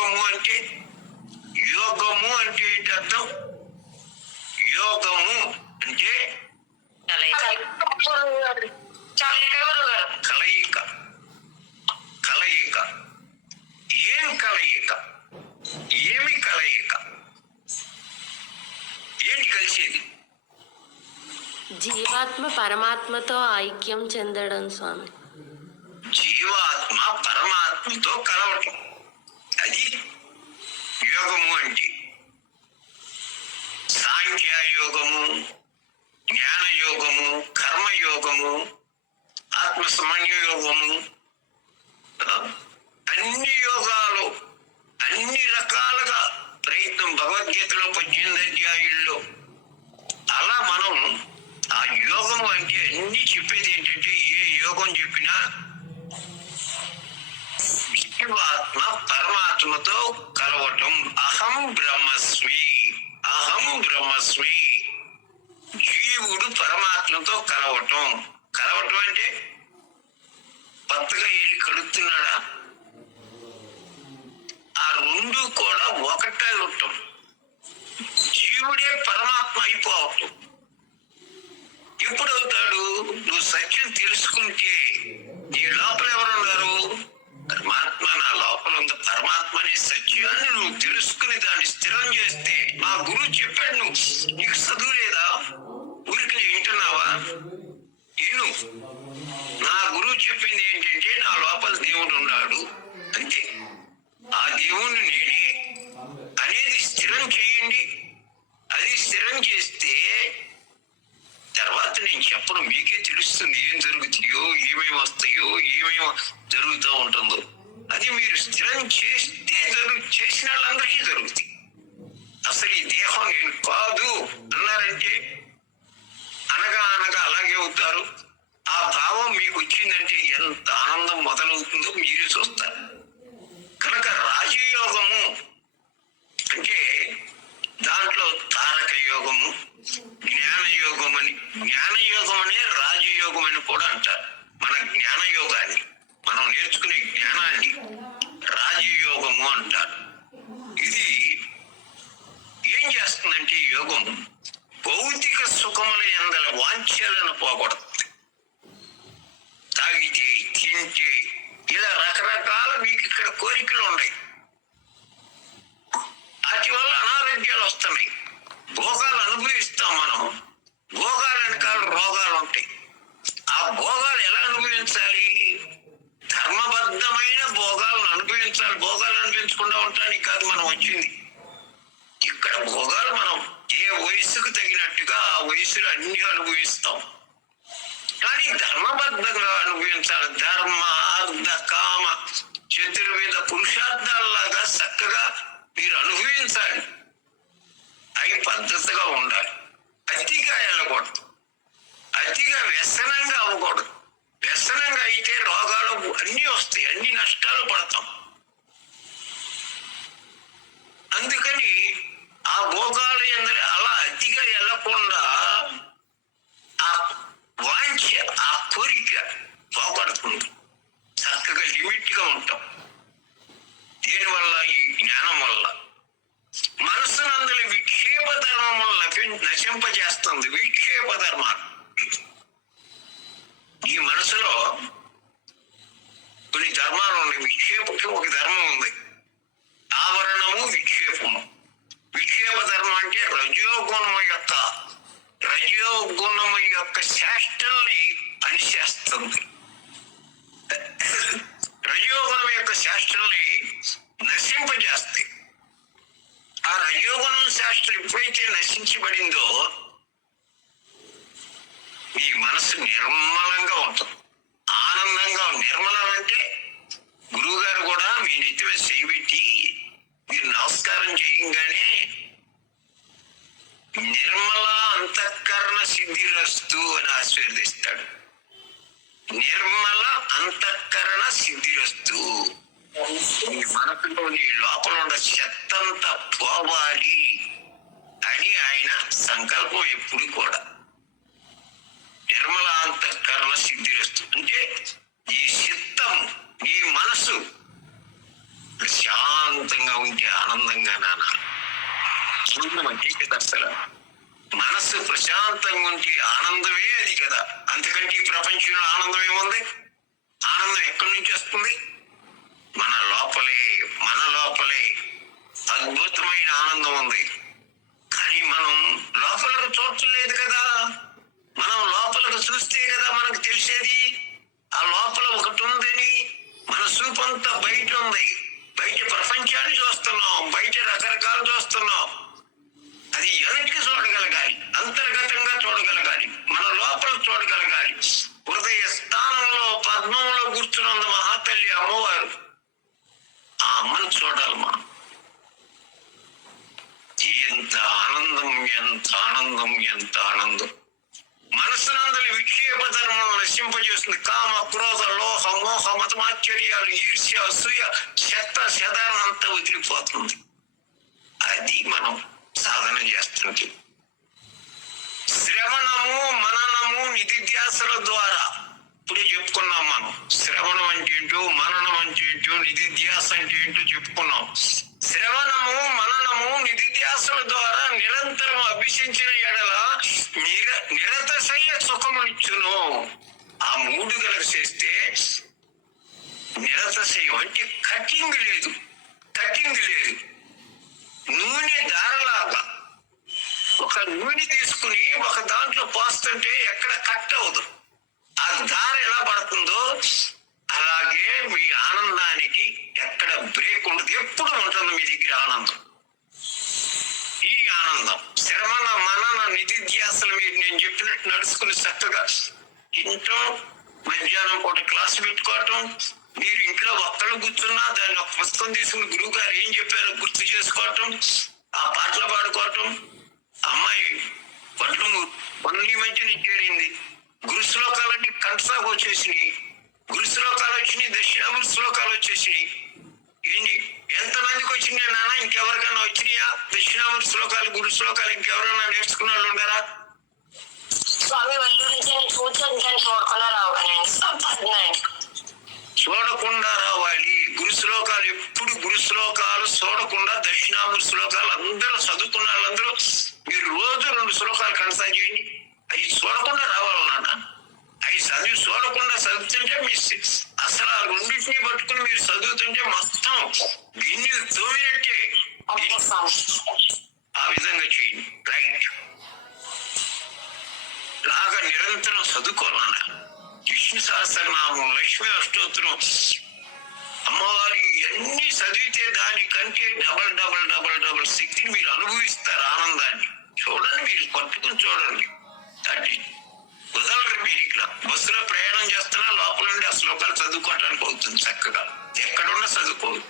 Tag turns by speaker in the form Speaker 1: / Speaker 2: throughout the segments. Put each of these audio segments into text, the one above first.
Speaker 1: యోగము అంటే యోగము అంటే ఏంటి అర్థం యోగము అంటే
Speaker 2: కలయిక
Speaker 3: కలయిక గురుగారు
Speaker 1: కలయిక కలయిక ఏం కలయిక ఏమి కలయిక ఏంటి కలిసేది
Speaker 2: జీవాత్మ పరమాత్మతో ఐక్యం చెందడం స్వామి
Speaker 1: జీవాత్మ పరమాత్మతో కలవటం అది యోగము అంటే సాంఖ్యయోగము జ్ఞానయోగము కర్మయోగము ఆత్మ సమన్య యోగము అన్ని యోగాలు అన్ని రకాలుగా ప్రయత్నం భగవద్గీతలో పద్దెనిమిది అధ్యాయుల్లో. అలా మనం ఆ యోగము అంటే అన్ని చెప్పేది ఏంటంటే ఏ యోగం చెప్పినా జీవాత్మ పరమాత్మతో కలవటం. అహం బ్రహ్మస్మి. అహం బ్రహ్మస్మి. జీవుడు పరమాత్మతో కలవటం. కలవటం అంటే కొత్తగా వెళ్ళి కడుగుతున్నాడా? ఆ రెండు కూడా ఒకటే ఉండటం జీవుడే పరమాత్మ అయిపోవటం. ఎప్పుడు అవుతాడు? నువ్వు సత్యం తెలుసుకుంటే. నీ లోపల ఎవరున్నారు? తెలుసుకుని దాన్ని స్థిరం చేస్తే మా గురువు చెప్పాడు నువ్వు. నీకు చదువు లేదా? ఊరికి నువ్వు వింటున్నావా? విను. నా గురువు చెప్పింది ఏంటంటే నా లోపల దేవుడు ఉన్నాడు. అంతే. ఆ దేవుణ్ణి నేనే. అనేది స్థిరం చేయండి. అది స్థిరం చేస్తే తర్వాత నేను చెప్పడం మీకే తెలుస్తుంది ఏం జరుగుతాయో ఏమేమి వస్తాయో ఏమేమి జరుగుతూ ఉంటుందో. అది మీరు స్థిరం చేస్తే చేసిన వాళ్ళందరికీ జరుగుతాయి. అసలు ఈ దేహం నేను కాదు అన్నారంటే అనగా అనగా అలాగే అవుతారు ఆ భావం మీకు వచ్చిందంటే ఎంత ఆనందం మొదలవుతుందో మీరు చూస్తారు కనుక రాజయోగము అంటే దాంట్లో తారక యోగము జ్ఞాన యోగం అని జ్ఞాన యోగం అనే రాజయోగం అని కూడా అంటారు మన జ్ఞాన యోగాన్ని మనం నేర్చుకునే జ్ఞానాన్ని రాజయోగము అంటారు ఇది ఏం చేస్తుందంటే ఈ యోగం భౌతిక సుఖముల ఎందల వాంఛలను పోగొడుతుంది. తాగితే తింటే ఇలా రకరకాల మీకు ఇక్కడ కోరికలు ఉన్నాయి. వాటి వల్ల అనారోగ్యాలు వస్తున్నాయి. భోగాలు అనుభవిస్తాం మనం భోగాలు వెనకాల రోగాలు ఉంటాయి. Kaka ధర్మాలు ఉన్నాయి. విక్షేపకి ఒక ధర్మం ఉంది. ఆవరణము విక్షేపము విక్షేప ధర్మం అంటే రజోగుణము యొక్క రజోగుణము యొక్క శాస్త్రాల్ని అనిచేస్తుంది రజోగుణం యొక్క శాస్త్రాల్ని నశింపజేస్తాయి ఆ రజోగుణం శాస్త్రం ఎప్పుడైతే నశించబడిందో మీ మనసు నిర్మలంగా ఉంటుంది ఆనందంగా నిర్మలం అంటే గురువు గారు కూడా మీ నెత్తి మీద చేయబెట్టి మీరు నమస్కారం చేయంగానే నిర్మల అంతఃకరణ సిద్ధిరస్తు అని ఆశీర్దిస్తాడు నిర్మల అంతఃకరణ సిద్ధిరస్తు నీ మనసులో నీ లోపల ఉన్న చెత్తంతా పోవాలి అని ఆయన సంకల్పం ఎప్పుడు కూడా నిర్మల అంతఃకరణ సిద్ధిరస్తు అంటే నీ చిత్తం నీ మనసు ప్రశాంతంగా ఆనందం అదే కదా అసలు మనస్సు ప్రశాంతంగా ఉంటే ఆనందమే అది కదా అంతకంటే ఈ ప్రపంచంలో ఆనందం ఏముంది? ఆనందం ఎక్కడి నుంచి వస్తుంది? మన లోపలే మన లోపలే అద్భుతమైన ఆనందం ఉంది. కానీ మనం లోపలకు చూడలేదు కదా. మనం లోపలకు చూస్తే కదా మనకు తెలిసేది. ఆ లోపల ఒకటి ఉందని మన చూపంతా బయట ఉంది. బయట ప్రపంచాన్ని చూస్తున్నాం బయట రకరకాలు చూస్తున్నాం అది వెనక్కి చూడగలగాలి అంతర్గతంగా చూడగలగాలి మన లోపల చూడగలగాలి హృదయ స్థానంలో పద్మంలో కూర్చున్నందు మహాతల్లి అమ్మవారు ఆ అమ్మను చూడాలి మనం ఎంత ఆనందం ఎంత ఆనందం ఎంత ఆనందం. మనసునందలి విక్షేప ధర్మం నశింపజేస్తుంది. కామ క్రోధ లోహ మోహ మతమాశ్చర్యాలు ఈర్ష్య అసూయ చెత్త చెదారం అంతా వదిలిపోతుంది అది మనం సాధన చేస్తుంది శ్రవణము మననము నిధిధ్యాసల ద్వారా ఇప్పుడు చెప్పుకున్నాం మనం. శ్రవణం అంటే ఏంటో మననం అంటే ఏంటో నిధిధ్యాస అంటే ఏంటో చెప్పుకున్నాం. శ్రవణము మననము నిధిధ్యాసుల ద్వారా నిరంతరం అభ్యసించిన ఎడల నిర నిరతశయ సుఖమునిచ్చును. ఆ మూడు గలక చేస్తే నిరతశయం అంటే కటింగ్ లేదు కటింగ్ లేదు. నూనె దారలాగా ఒక నూనె తీసుకుని ఒక దాంట్లో పోస్తుంటే ఎక్కడ కట్ అవ్వదు. ఆ దార ఎలా పడుతుందో అలాగే మీ ఆనందానికి బ్రేక్ ఉండదు ఎప్పుడు ఉంటుంది మీ దగ్గర ఆనందం? ఈ ఆనందం. శ్రమణ మనన నిధిధ్యాసలు మీరు నేను చెప్పినట్టు నడుచుకుని చక్కగా ఇంట్లో మధ్యాహ్నం పూట క్లాస్ పెట్టుకోవటం మీరు ఇంట్లో ఒక్కరు కూర్చున్నా దాన్ని ఒక పుస్తకం తీసుకుని గురువు గారు ఏం చెప్పారో గుర్తు చేసుకోవటం ఆ పాటలు పాడుకోవటం అమ్మాయి పట్లు మొన్న ఈ మధ్యన చేరింది గురు శ్లోకాలన్నీ కంటసాకు వచ్చేసినాయి. గురు శ్లోకాలు వచ్చినాయి దక్షిణామూర్తి శ్లోకాలు వచ్చేసినాయి. ఏంటి? ఎంత మందికి వచ్చినాయి నాన్న? ఇంకెవరికైనా వచ్చినాయా? దక్షిణామూర్తి శ్లోకాలు గురు శ్లోకాలు ఇంకెవరైనా నేర్చుకున్న వాళ్ళు ఉన్నారా?
Speaker 3: స్వామి కానీ చూడకుండా
Speaker 1: రావాలి. గురు శ్లోకాలు ఎప్పుడు గురు శ్లోకాలు చూడకుండా దక్షిణామూర్తి శ్లోకాలు అందరూ చదువుకున్న వాళ్ళందరూ మీరు రోజు రెండు శ్లోకాలు కనసాగ చేయండి. అవి చూడకుండా రావాలి నాన్న. అవి చదివి చూడకుండా చదువుతుంటే మీ అసలు ఆ రెండింటిని పట్టుకుని మీరు చదువుతుంటే మొత్తం గిన్నెలు తోమినట్టే. ఆ విధంగా చేయండి. రైట్ లాగా నిరంతరం చదువుకోనాన్న విష్ణు సహస్రనామం లక్ష్మీ అష్టోత్తరం. అమ్మవారి ఎన్ని చదివితే దానికంటే డబల్ డబల్ డబల్ డబల్ శక్తిని మీరు అనుభవిస్తారు ఆనందాన్ని. చూడండి మీరు పట్టుకుని చూడండి. అది చక్కగా ఎక్కడున్నా చదువుకోదు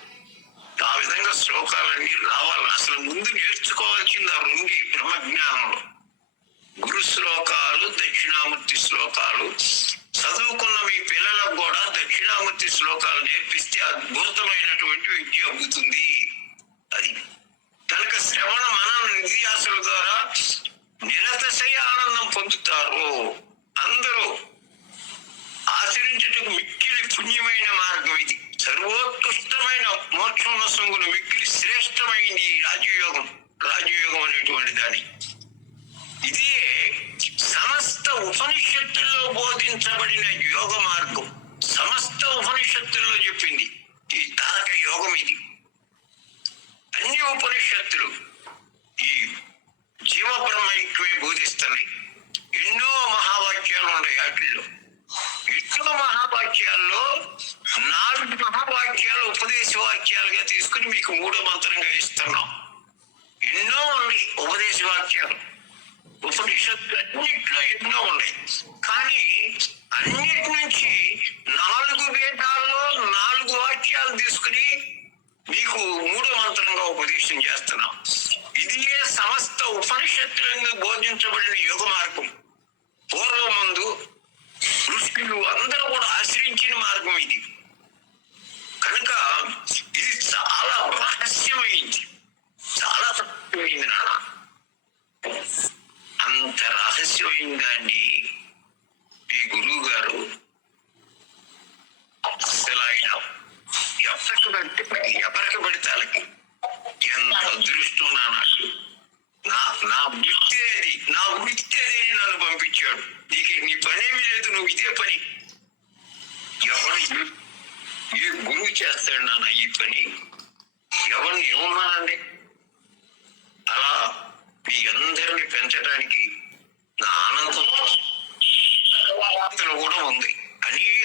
Speaker 1: ఆ విధంగా శ్లోకాలన్నీ రావాలి. అసలు ముందు నేర్చుకోవాల్సింది ఆ నుండి బ్రహ్మజ్ఞానంలో. గురు శ్లోకాలు దక్షిణామూర్తి శ్లోకాలు. చదువుకున్న మీ పిల్లలకు కూడా దక్షిణామూర్తి శ్లోకాలు నేర్పిస్తే అద్భుతమైనటువంటి విద్య అవుతుంది అది కనుక శ్రవణ మన నిధియాసుల ద్వారా నిరతశయ ఆనందం పొందుతారు అందరూ ఆచరించుటకు మిక్కిలి పుణ్యమైన మార్గం ఇది సర్వోత్కృష్టమైన మోక్షం సొంగును మిక్కిలి శ్రేష్టమైంది ఈ రాజయోగం రాజయోగం అనేటువంటి దాని ఇదే సమస్త ఉపనిషత్తుల్లో బోధించబడిన యోగ మార్గం. సమస్త ఉపనిషత్తుల్లో చెప్పింది. ఈ తారక యోగం ఇది. అన్ని ఉపనిషత్తులు ఈ జీవ బ్రహ్మైక్యమే బోధిస్తున్నాయి. ఎన్నో మహావాక్యాలు ఉన్నాయి వాటిల్లో. ఎన్నో మహావాక్యాల్లో నాలుగు మహావాక్యాలు ఉపదేశ వాక్యాలుగా తీసుకుని మీకు మూడో మంత్రంగా ఇస్తున్నాం. ఎన్నో ఉన్నాయి ఉపదేశ వాక్యాలు ఉపనిషత్తు అన్నిట్లో ఎన్నో ఉన్నాయి. కానీ అన్నిటి నుంచి నాలుగు వేదాల్లో నాలుగు వాక్యాలు తీసుకుని మీకు మూడో మంత్రంగా ఉపదేశం చేస్తున్నాం. ఇది సమస్త ఉపనిషత్తులంగా బోధించబడిన యుగ మార్గం. పూర్వం ముందు ఋషులు అందరూ కూడా ఆశ్రయించిన మార్గం ఇది. రహస్యమైంది అంత రహస్యమైన దాన్ని మీ గురువు గారు అసలు ఆయన ఎవరికి పడితే ఎవరికి పడితే వాళ్ళకి ఎంత అదృష్టం నా నాకు? నా నా వృత్తి అది నా వృత్తి అదే నన్ను పంపించాడు. నీకు నీ పని ఏమి లేదు నువ్వు ఇదే పని. ఎవరు ఏ గురువు చేస్తాడు నాన్న ఈ పని? ఎవరిని ఏమన్నానండి? అలా మీ అందరిని పెంచడానికి నా ఆనందం కూడా ఉంది. అనే